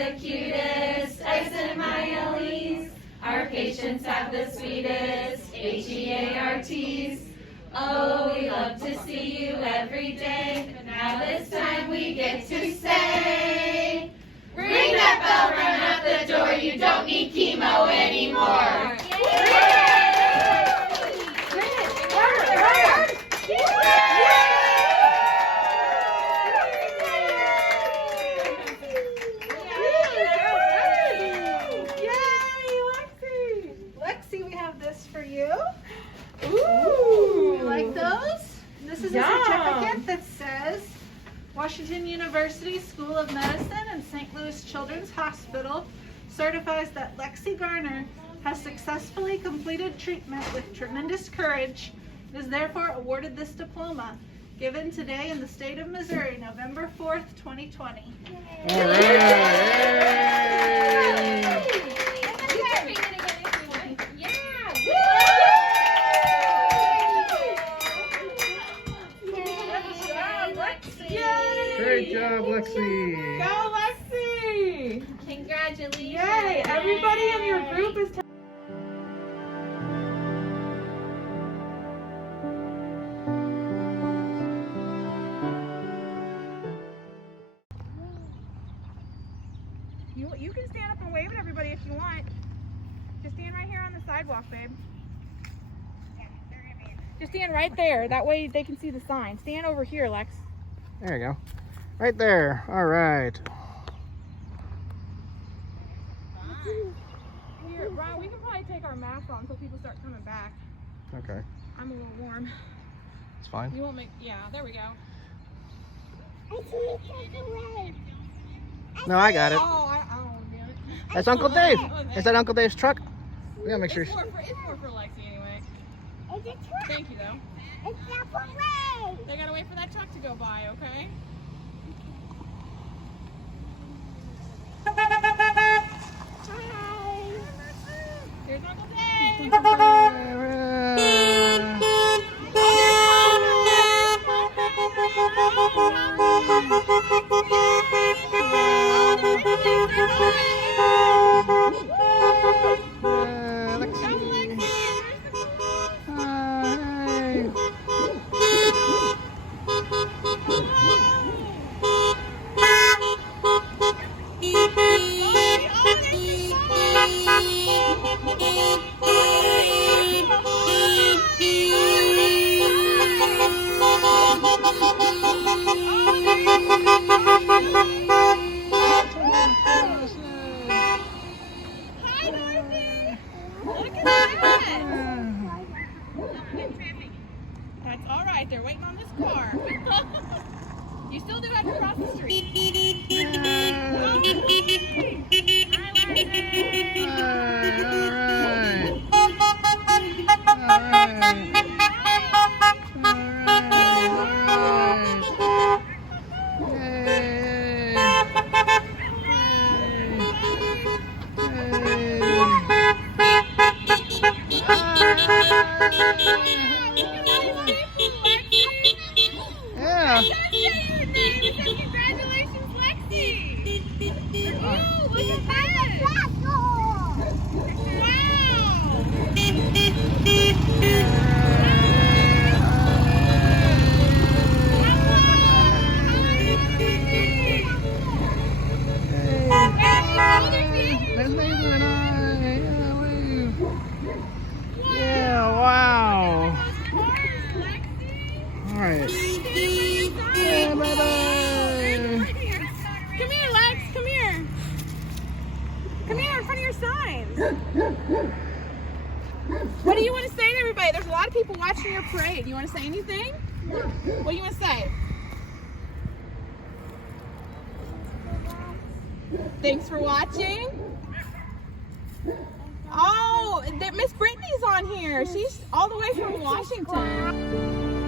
the cutest SMILEs. Our patients have the sweetest HEARTs. Oh, we love to see you every day. Now this time we get to say, ring that bell, run out the door. You don't need chemo anymore. Lexi, we have this for you. Ooh, you like those? This is a certificate that says Washington University School of Medicine and St. Louis Children's Hospital certifies that Lexi Garner has successfully completed treatment with tremendous courage and is therefore awarded this diploma, given today in the state of Missouri, November 4th, 2020. All right. Great job, Lexi. Go, Lexi. Congratulations. Yay. Everybody in your group is You can stand up and wave at everybody if you want. Just stand right here on the sidewalk, babe. Just stand right there. That way they can see the sign. Stand over here, Lex. There you go. Right there. All right. Here, Brian, we can probably take our masks on until people start coming back. Okay. I'm a little warm. It's fine. You won't make, yeah, there we go. No, I got it. Oh, I don't get it. That's Uncle Dave. Okay. Is that Uncle Dave's truck? We gotta make sure. It's more for Lexi anyway. It's a truck. Thank you, though. It's not for me. They gotta wait for that truck to go by, okay? Hi. Here's Uncle Dave. That's all right. They're waiting on this car. You still do have to cross the street. Yeah. Congratulations, Lexi! Look at that! Yeah, wow. All right. Yeah, bye-bye. Come here, Lex. Come here. Come here in front of your signs. What do you want to say to everybody? There's a lot of people watching your parade. You want to say anything? What do you want to say? Thanks for watching. Oh, Miss Brittany's on here. She's all the way from Washington.